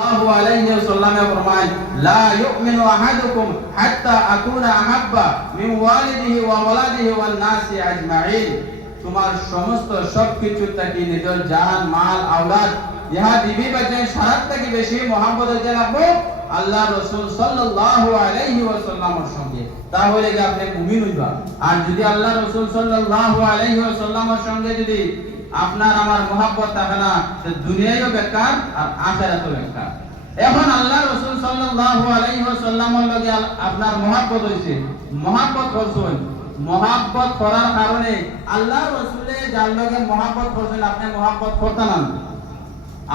সাল্লাল্লাহু আলাইহি ওয়াসাল্লাম ফরমান লা ইউমিনু আহাদুকুম হাত্তা আকুনা আহাব্বা মিন ওয়ালিদিহি ওয়া ওয়ালাদিহি ওয়ান নাসি আজমাইন। তোমার সমস্ত সবকিছু থেকে নিজের জান মাল আওলাদ ইহা দিবি বাজে সারাত থেকে বেশি মহব্বত হতে লাগবে আল্লাহ রাসূল সাল্লাল্লাহু আলাইহি ওয়াসাল্লামের সঙ্গে, তাহলে কি আপনি মুমিন হইবা। আর যদি আল্লাহ রাসূল সাল্লাল্লাহু আলাইহি ওয়াসাল্লামের সঙ্গে যদি আপনার আমার মহব্বত থাকে না, সে দুনিয়ায়ও বেকার আর আখিরাতেও বেকার। এখন আল্লাহ রাসূল সাল্লাল্লাহু আলাইহি ওয়াসাল্লামের লগে আপনার মহব্বত হইছে, মহব্বত করছেন, মহব্বত করার কারণে আল্লাহ রাসূলে যার লগে মহব্বত করছেন আপনি মহব্বত করতে না।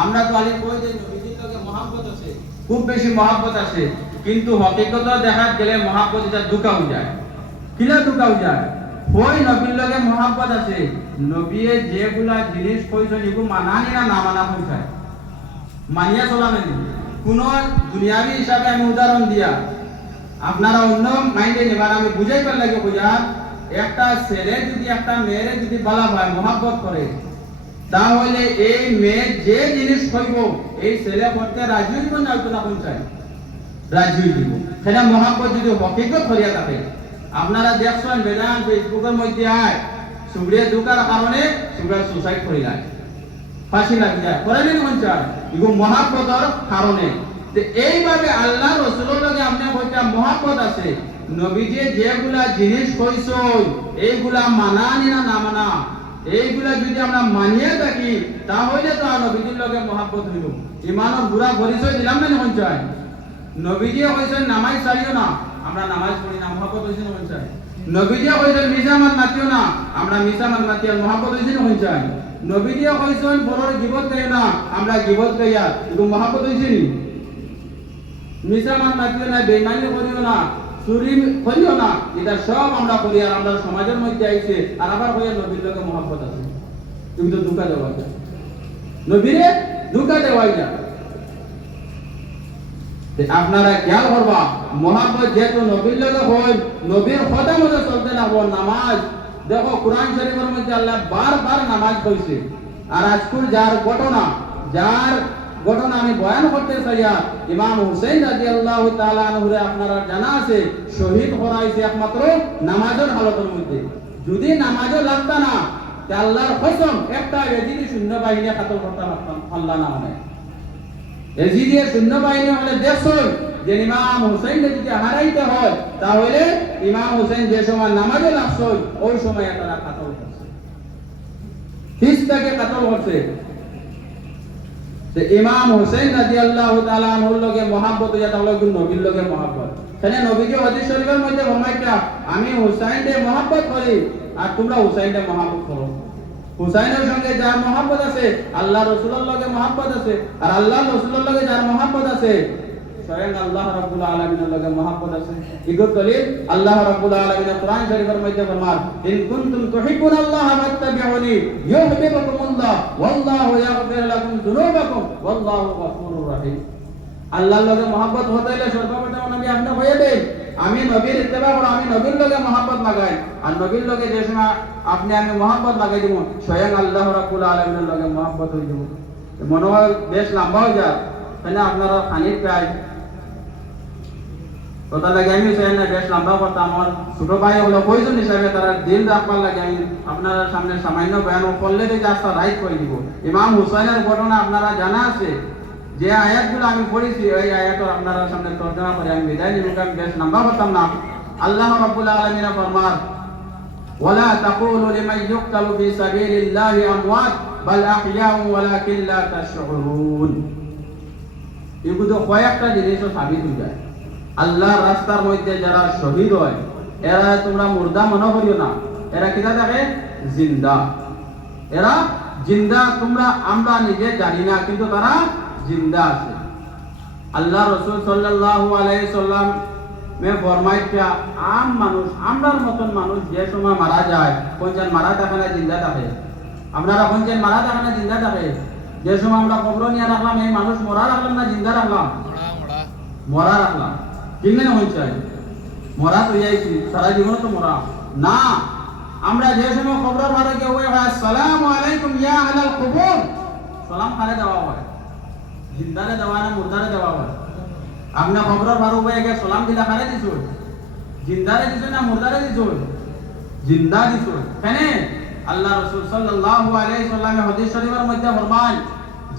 আমরা তো আলী কই যে নবীজির লগে মহব্বত আছে, খুব বেশি মহব্বত আছে, কিন্তু হকিকত দেখা গেলে মহব্বত এটা দুকা হয়ে যায়। কিলা দুকা হয়ে যায়? ওই নবীর লগে মহব্বত আছে, নবীয়ে যেগুলা জিনিস কইছেন এগু মানানি না না মানা হইছে, মানিয়া চলা নাই। কোন দুনিয়াবি হিসাবে আমি উদাহরণ দিয়া আপনারা অন্য মাইন্ডে নেবার, আমি বুঝাইবার লাগে বুঝার, একটা ছেলে যদি একটা মেয়েরে যদি বলা হয় মহব্বত করে, তাহলে এই মেয়ে যে জিনিস কইব এই ছেলে করতে রাজি হইব না হইতো না কোন চাই? রাজি হইব। সেটা মহব্বত যদি হকিকত করিয়া থাকে। আপনারা দেখছেন বেদান ফেসবুকের মধ্যে আয় সুগড়িয়ে ঢুকার কারণে সুগড়া সুসাইড করে যায়, ফাঁসি লাগি যায়, করে নেই কোন চাই? এগুলো মহব্বতের কারণে। এইভাবে আল্লাহ রাসূলের লগে আপনি কইটা মহব্বত আছে, নবীজি যেগুলা জিনিস কইছো এইগুলা মানানি না না মানা, এইগুলা যদি আমরা মানিয়ে থাকি তাহলে তো আর নবীজির লগে মহব্বত হইল। ইমানের পুরা পরিচয় দিলাম না কোন চাই? নবীজি কইছেন নামাজ ছাড়িও না, আমরা নামাজ পড়ি না, মহব্বত হইছে না কোন চাই? নবীজি কইছেন মিজামান মাতিও না, আমরা মিজামান মাতি, মহব্বত হইছে না কোন চাই? নবীজি কইছেন পরের গীবত করিও না, আমরা গীবত করিয়া, এগুলো মহব্বত হইছে নি? মিজামান মাতিও না, বেঈমানি করিও না, চুরি করিও না, এটা সব আমরা করি আর আমরা সমাজের মধ্যে আইছে আর আবার কইয়া নবীর লগে মহব্বত আছে। তুমি তো ধোঁকা দেওয়া যায়, নবীরে ধোঁকা দেওয়া যায়। আপনারা খেয়াল করবা, মহব্বত যেহেতু নবীর লগে হয়, নবীর কথা মতো চলতে না হবো। নামাজ দেখো কোরআন শরীফের মধ্যে আল্লাহ বারবার নামাজ কইছে। আর আজকুর যার ঘটনা আমি বয়ান করতে চাইয়া, ইমাম হুসাইন রাদিয়াল্লাহু তাআলা আনহুরে আপনারা জানা আছে শহীদ করাইছে একমাত্র নামাজের হালতের মধ্যে। যদি নামাজও লাগতা না তে আল্লাহর কসম একটা এজিদি শূন্য বাহিনী কাতল করতে পারতাম আল্লাহ না মানে। এজিদি শূন্য বাহিনী হলে দেখছেন যে ইমাম হুসাইন যদি হারাইতে হয় তাহলে ইমাম হুসাইন যে সময় নামাজে লাগছে ওই সময় তারা কাতল করছে, হিজতাকে কাতল করছে। ইমাম হুসাইন রাদিয়াল্লাহু তাআলা আনহুর লগে মহব্বত হইয়া তাহলে নবীর লগে মহব্বত। সেখানে নবীজি হাদিস শরীফের মধ্যে ফরমাইতা আমি হুসাইনকে মহব্বত করি আর তোমরা হুসাইনকে মহব্বত করো। হুসাইনের সঙ্গে যার মহব্বত আছে আল্লাহ রাসূলের লগে মহব্বত আছে, আর আল্লাহ রাসূলের লগে যার মহব্বত আছে স্বয়ং আল্লাহ রাব্বুল আলামিনের লগে মহব্বত আছে। ইগো দলিল আল্লাহ রাব্বুল আলামিন কোরআন শরীফের মধ্যে ফরমান ইন কুনতুম তুহিব্বুনাল্লাহ ফাত্তাবিউনি ইউহিব্বুকুমুল্লাহ ওয়াল্লাহু ইয়াগফির লাকুম যুনুবাকুম ওয়াল্লাহু গফুরুর রহিম। আল্লাহর লগে মহব্বত হতে হলে সর্বপ্রথম নবী আপনি কইয়া দেন আমি নবীর ইত্তেবা করব, আমি নবীর লগে মহব্বত লাগাই। আর নবীর লগে যে সময় আপনি আমি মহব্বত লাগাই দিব স্বয়ং আল্লাহ রাব্বুল আলামিনের লগে মহব্বত হয়ে যাব। মনে হয় বেশ লম্বা হয়ে যায়, তাই না? আপনারা খানিক প্রায় কথা লাগে আমি চাই না বেশ লম্বা করতাম। আমার ছোট ভাই হলো কয়জন হিসাবে তারা দিন রাখবার লাগে আমি আপনারা সামনে সামান্য বয়ান করলে যে আস্তা রাইট করে দিব। ইমাম হুসাইনের ঘটনা আপনারা জানা আছে, যে আয়াতগুলো আমি পড়েছি ওই আয়াতের আপনারা সামনে তর্জমা করে আমি বিদায় নিব, আমি বেশ লম্বা করতাম না। আল্লাহ রাব্বুল আলামিন ফরমান ওয়ালা তাকুলু লিমান ইউকতালু ফি সাবিলিল্লাহি আমওয়াত বাল আহইয়াউ ওয়ালাকিন লা তাশউরুন। এগুলো কয়েকটা জিনিসও সাবিত হয়ে যায়। আল্লাহর রাস্তার মধ্যে যারা শহীদ হয় এরা তোমরা মুর্দা মনে করিও না, এরা কিনা থাকে জিন্দা। এরা জিন্দা, তোমরা আমরা নিজে জানি না কিন্তু তারা জিন্দা আছে। আল্লাহ রাসূল সাল্লাল্লাহু আলাইহি সাল্লাম মে ফরমাইতা আম মানুষ আমরার মতন মানুষ যে সময় মারা যায় কোনজন মারা থাকে না জিন্দা থাকে। আপনারা কোনজন মারা থাকে না জিন্দা থাকে? যে সময় আমরা কবর নিয়ে রাখলাম এই মানুষ মরা রাখলাম না জিন্দা রাখলাম? মরা রাখলাম, ঠিক না? হয়েছে মরা তো যাইছি সারা জীবন তো মরা না। আমরা যে সময় কবরের বারে গিয়ে ওই আসসালামু আলাইকুম ইয়া আহলাল কুবুর সালাম করে দেওয়া হয়, জিন্দারে দেওয়া না মুর্দারে দেওয়া হয়? আপনি খবরের বারো বয়ে গিয়ে সালাম দিলা কারে দিছুন? জিন্দারে দিছুন না মুর্দারে দিছুন? জিন্দা দিছুন। কেন? আল্লাহ রাসূল সাল্লাল্লাহু আলাইহি সাল্লামে হাদিস শরীফের মধ্যে ফরমান,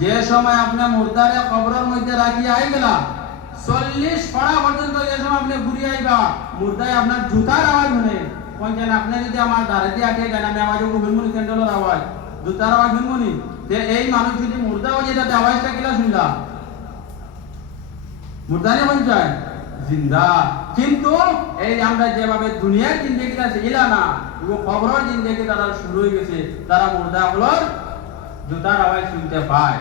যে সময় আপনি মুর্দারে কবরের মধ্যে রাখি আই গেলা 40 ফড়া পর্যন্ত যে সময় আপনি ঘুরি আইবা, মুর্দায় আপনার জুতার আওয়াজ শুনে কোনজন আপনি যদি আমার দাঁড়ে দিয়ে আটকে গেন, আমি আওয়াজ শুনবনি, স্যান্ডেলের আওয়াজ, জুতার আওয়াজ শুনবনি, যে এই মানুষ যদি মুর্দা হয়ে যেতে আওয়াজটা কিলা শুনলা? মুর্দানে বন যায় জিন্দা। কিন্তু এই আমরা যেভাবে দুনিয়ার জিন্দেগিটা শিখিলা না, এবং কবরের জিন্দেগি তারা শুরু হয়ে গেছে, তারা মুর্দা হলোর জুতার আওয়াজ শুনতে পায়।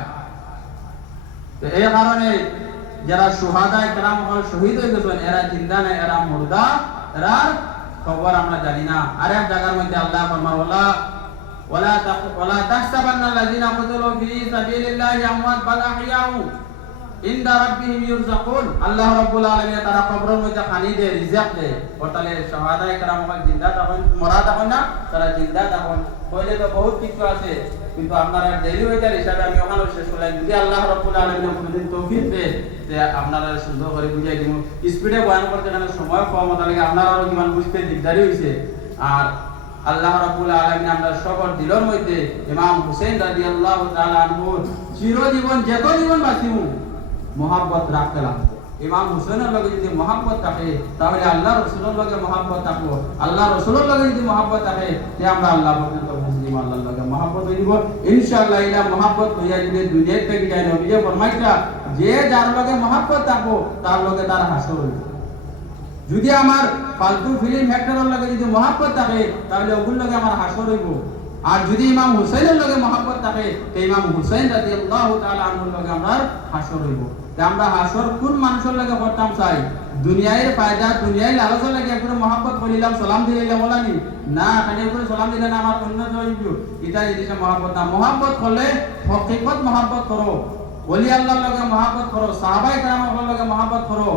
তো এই কারণে যারা সুহাদায়ে কেরাম হল শহীদ হয়ে গেছেন, এরা জিন্দা না, এরা মুর্দা, এরার খবর আমরা জানি না। আর এক জায়গার মধ্যে আল্লাহ ফরমান, ওয়ালা তাহসাবান্নাল্লাযিনা কুতিলু ফি সাবিলিল্লাহি আমওয়াত বাল আহইয়াউ ইনদা রাব্বিহিম ইরযাকুন। আল্লাহ রাব্বুল আলামিন তারা কবরের মধ্যে পানি দেয়, রিজিক দেয়। অর্থাৎ সুহাদায়ে কেরাম হল জিন্দা তখন মরা তখন না, তারা জিন্দা তখন কইলে তো বহুত কিছু আছে, কিন্তু আপনারা দেরি হয়ে যায় হিসাবে আমি ওখানে শেষ করলাম। যদি আল্লাহ রাব্বুল আলামিন কোনদিন তৌফিক দেয় যে আপনারা সুন্দর করে বুঝাই দিব, স্পিডে বয়ান করতে গেলে সময় কম হতে লাগে, আপনারা আরো কিমান বুঝতে দিগদারি হইছে। আর আল্লাহ রাব্বুল আলামিন আমরা সবার দিলের মধ্যে ইমাম হুসাইন রাদিয়াল্লাহু তাআলা আনহু চিরজীবন যত জীবন বাঁচিমু মহব্বত রাখতে লাগবে। ইমাম হুসাইনের লগে যদি মহব্বত থাকে, তাহলে আল্লাহ রাসূলের লগে মহব্বত থাকবো। আল্লাহ রাসূলের লগে যদি মহব্বত থাকে, তে আমরা আল্লাহ পর্যন্ত মুসলিম, আল্লাহর লগে মহব্বত হয়ে যাব ইনশাআল্লাহ। ইলা মহব্বত হইয়া যদি দুনিয়া থেকে যায়, নবী যে ফরমাইতা, যে যার লগে মহব্বত থাকবো তার লগে তার হাসর হইব। যদি আমার ফালতু ফিল্ম অ্যাক্টরের লগে যদি মহব্বত থাকে, তাহলে ওগুলোর লগে আমার হাসর হইব। আর যদি ইমাম হুসাইনের লগে মহব্বত থাকে, তে ইমাম হুসাইন রাদিয়াল্লাহু তাআলা আনহুর লগে আমরা হাসর হইব। তে আমরা হাসর কোন মানুষের লগে করতাম চাই? দুনিয়ার ফায়দা, দুনিয়ার লালসের লাগে একটু মহব্বত করিলাম, সালাম দিলাম বলানি না, এখানে একটু সালাম দিলে না আমার অন্য জয়ব, এটা জিনিসে মহব্বত না। মহব্বত করলে হকিকত মহব্বত করো, ওলি আল্লাহর লগে মহব্বত করো, সাহাবায়ে কেরামের লগে মহব্বত করো,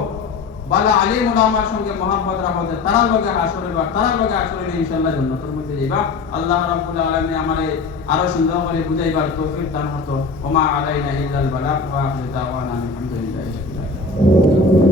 বালা আলিম উলামার সঙ্গে মহব্বত রাখো, তারা লগে হাসর হইবা, তারা লগে হাসর হইলে ইনশাআল্লাহ জান্নাতের মধ্যে যাইবা। আল্লাহ রাব্বুল আলামিন আমারে আরো সুন্দর করে বুঝাইবার তৌফিক দান করতো। ওমা আলাইনা ইল্লাল বালাগ ওয়া আখিরু দাওয়ানা আলহামদুলিল্লাহি রাব্বিল আলামিন।